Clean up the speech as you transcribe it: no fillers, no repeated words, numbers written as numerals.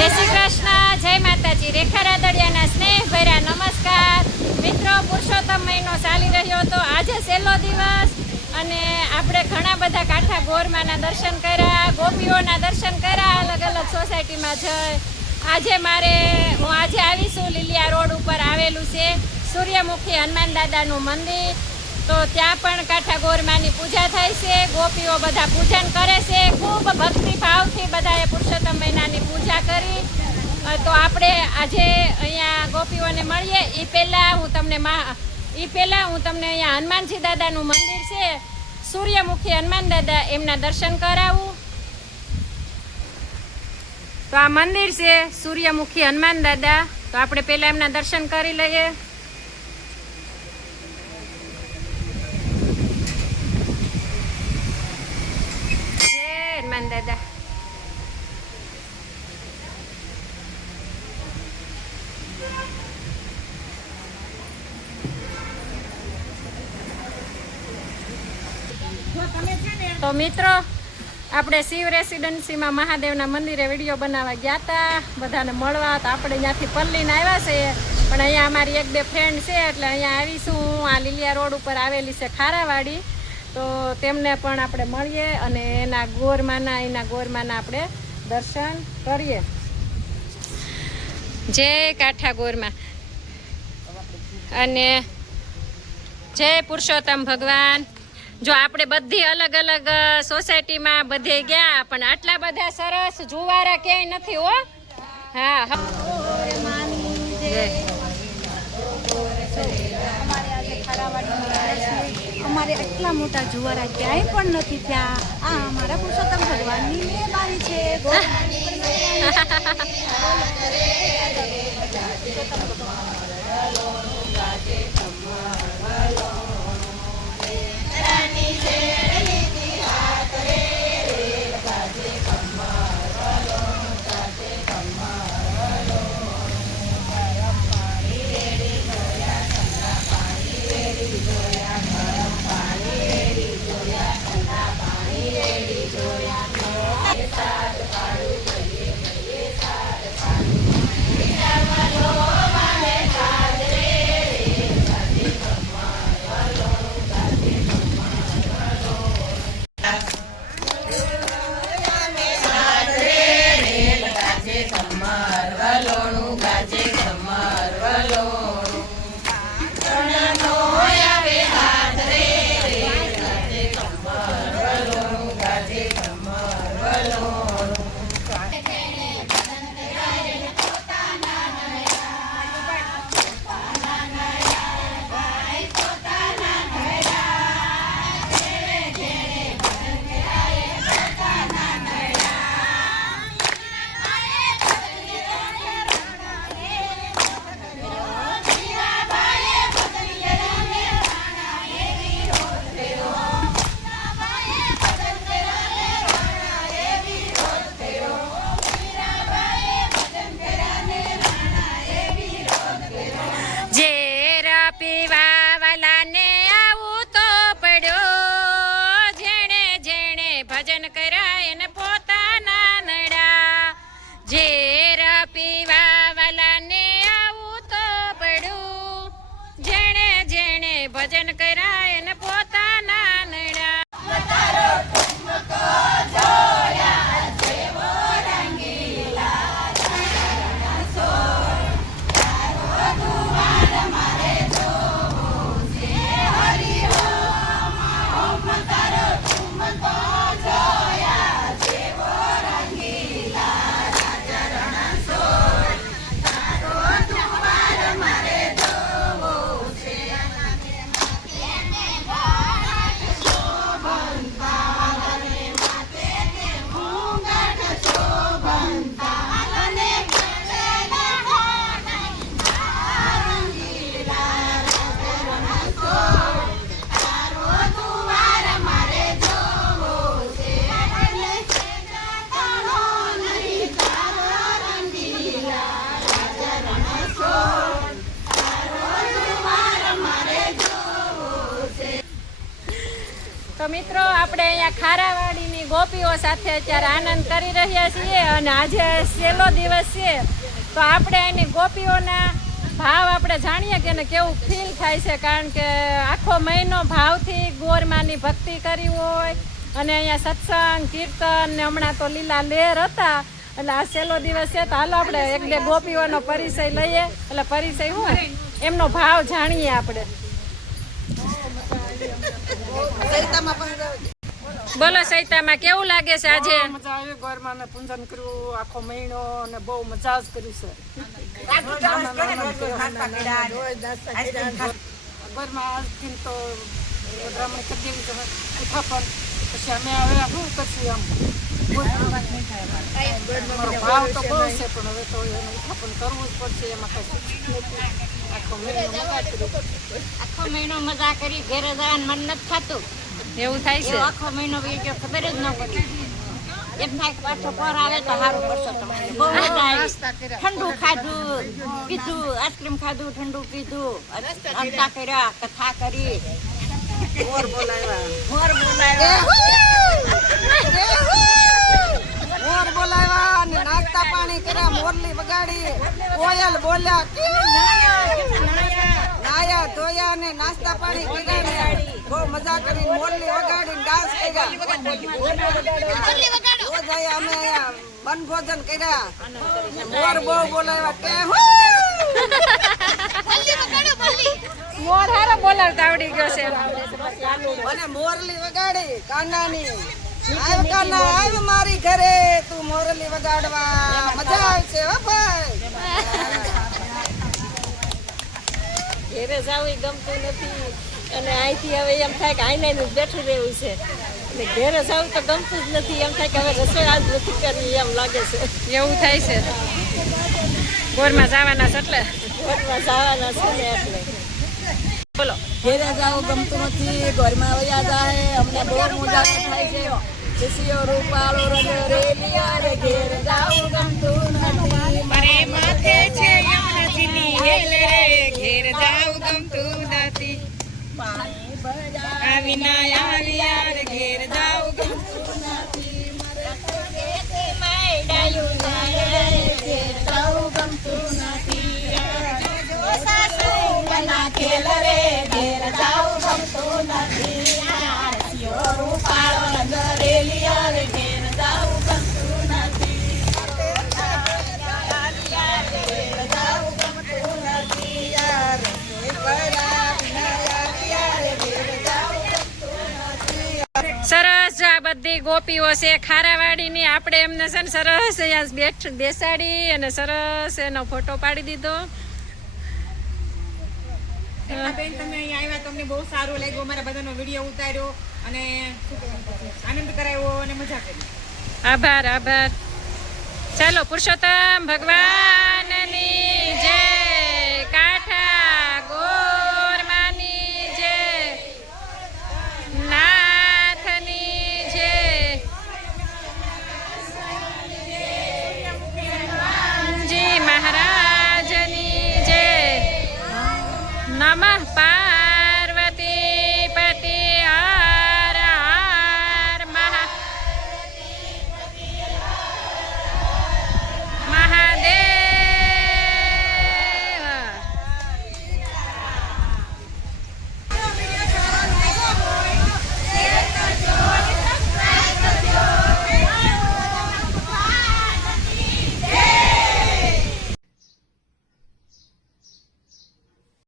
જય શ્રી કૃષ્ણ, જય માતાજી. રેખા રાદડિયાના સ્નેહ ભર્યા નમસ્કાર. મિત્રો, પુરુષોત્તમ મહિનો ચાલી રહ્યો હતો. આજે છેલ્લો દિવસ અને આપણે ઘણા બધા કાંઠા ગોરમાના દર્શન કર્યા, ગોપીઓના દર્શન કર્યા, અલગ અલગ સોસાયટીમાં જઈ. હું આજે આવીશું લીલિયા રોડ ઉપર આવેલું છે સૂર્યમુખી હનુમાન દાદાનું મંદિર. તો ત્યાં પણ કાંઠા ગોરમાની પૂજા થાય છે. ગોપીઓ બધા પૂજન કરે છે. ખૂબ ભક્તિભાવથી બધાએ પુરુષોત્તમ મહિનાની પૂજા કરી. તો આપણે આજે અહીંયા ગોપીઓને મળીએ. એ પહેલાં હું તમને અહીંયા હનુમાનજી દાદાનું મંદિર છે, સૂર્યમુખી હનુમાન દાદા, એમના દર્શન કરાવું. તો આ મંદિર છે સૂર્યમુખી હનુમાન દાદા. તો આપણે પહેલાં એમના દર્શન કરી લઈએ. હનુમાન દાદા. તો મિત્રો, આપણે શિવ રેસિડેન્સીમાં મહાદેવના મંદિરે વિડીયો બનાવવા ગયા હતા, બધાને મળવા. તો આપણે ત્યાંથી પલ્લીને આવ્યા છે, પણ અહીંયા અમારી એક બે ફ્રેન્ડ છે, એટલે અહીંયા આવીશું. આ લીલિયા રોડ ઉપર આવેલી છે ખારાવાડી. તો તેમને પણ આપણે મળીએ અને એના ગોરમાના આપણે દર્શન કરીએ. જય કાંઠા ગોરમાં અને જય પુરુષોત્તમ ભગવાન. જો આપણે બધી અલગ અલગ સોસાયટીમાં બધે ગયા, પણ આટલા બધા સરસ જુવારા ક્યાંય નથી હો. હા, અમારે એટલા મોટા જુવારા ક્યાંય પણ નથી થયા. આ અમારા પુરુષોત્તમ ભગવાનની મહેરબાની છે. ભજન કર્યા એને પોતાના નડા. તો મિત્રો, આપણે અહીંયા ખારાવાડીની ગોપીઓ સાથે અત્યારે આનંદ કરી રહ્યા છીએ અને આજે છેલ્લો દિવસ છે તો આપણે એની ગોપીઓના ભાવ આપણે જાણીએ કે એને કેવું ફીલ થાય છે, કારણ કે આખો મહિનો ભાવથી ગોરમાની ભક્તિ કરી હોય અને અહીંયા સત્સંગ કીર્તન ને હમણાં તો લીલા લહેર હતા એટલે આ છેલ્લો દિવસ છે તો હાલો આપણે એક બે ગોપીઓનો પરિચય લઈએ. એટલે પરિચય શું એમનો ભાવ જાણીએ આપણે. બોલો સૈતામાં કેવું લાગે છે આજે? મજા આવી. ગોરમાને પૂજન કર્યું આખો મહિનો અને બહુ મજા જ કરી છે. ગોરમાં આજથી તો બ્રાહ્મણ કરી દેવી ઉઠાપણ પછી અમે હવે શું કરશું આમ ભાવ તો બહુ છે પણ હવે તો એનું ઉઠાપણ કરવું જ પડશે. એમાં કઈ આખો મહિનો મજા કરી. આખો મહિનો મજા કરી, ઘેરે જવાનું મન નથી થતું. એવું થાય છે. આખો મહિનો વીટ્યો ખબર જ ન પડી. એમ થાય કે પાછો પર આવે તો સારું પડશે તમારે. બહુ મજા આવી. ઠંડુ ખાધું પીધું, આઈસ્ક્રીમ ખાધું, ઠંડુ પીધું, નાસ્તા કર્યા, કથા કરી, મોર બોલાવ્યા અને નાસ્તા પાણી કર્યા, મોરલી વગાડી, કોયલ બોલ્યા, નાયા ધોયા અને નાસ્તા પાણી કર્યા. બહુ મજા કરી, મોરલી વગાડી ડાન્સ કર્યા. રોજ આયા અમે આયા વનભોજન કર્યા. મોર બહુ બોલાવ્યા કે મોર હારો બોલાવતા આવડી ગયો છે. અને મોરલી વગાડી કાનાની. આવ કાના આવ મારી ઘરે, તું મોરલી વગાડવા. મજા આવશે હો ભાઈ. ઘેરે જવું ગમતું નથી અને અહીંથી હવે એમ થાય કે આઈને બેઠું રહેવું છે. એટલે ઘેરે જવું તો ગમતું જ નથી. એમ થાય કે હવે રસોઈ આજ નથી કરવી એમ લાગે છે. એવું થાય છે. ગોરમાં જવાના છે એટલે ગોરમાં જવાના છે ને એટલે. બોલો. ઘેરે જાવ ગમતું નથી, ઘરમાં વયા જાય. અમને બહુ મજા થાય છે. ખુશીઓ રૂપાળો રંગ રેલિયા રે, ઘેર જાવ ગમતું નથી. મારે માથે છે યમુનાજીની હેલ રે, ઘેર જાવ ગમતું નથી. આવી ના આવ્યા રે, ઘેર જાવ ગમતું નથી. ડાયું જાય રે, ઘેર જાવું ગમતું નથી. સાસુ બના ખેલ રે, ઘેર જાવું ગમતું નથી. આરતીઓ રૂપાળો રંગ રેલિયા રે, ઘેર જાવું ગમતું નથી. ઘેર જાવું ગમતું નથી. સરસ આ બધી ગોપીઓ છે ખારાવાડીની. આપણે એમને છે ને સરસ અહીંયા બેસાડી અને સરસ એનો ફોટો પાડી દીધો. બેન તમે અહીંયા આવ્યા, તમને બહુ સારું લાગ્યું. અમારા બધાનો વિડીયો ઉતાર્યો અને આનંદ કરાવ્યો અને મજા કરી. આભાર આભાર. ચાલો પુરુષોત્તમ ભગવાન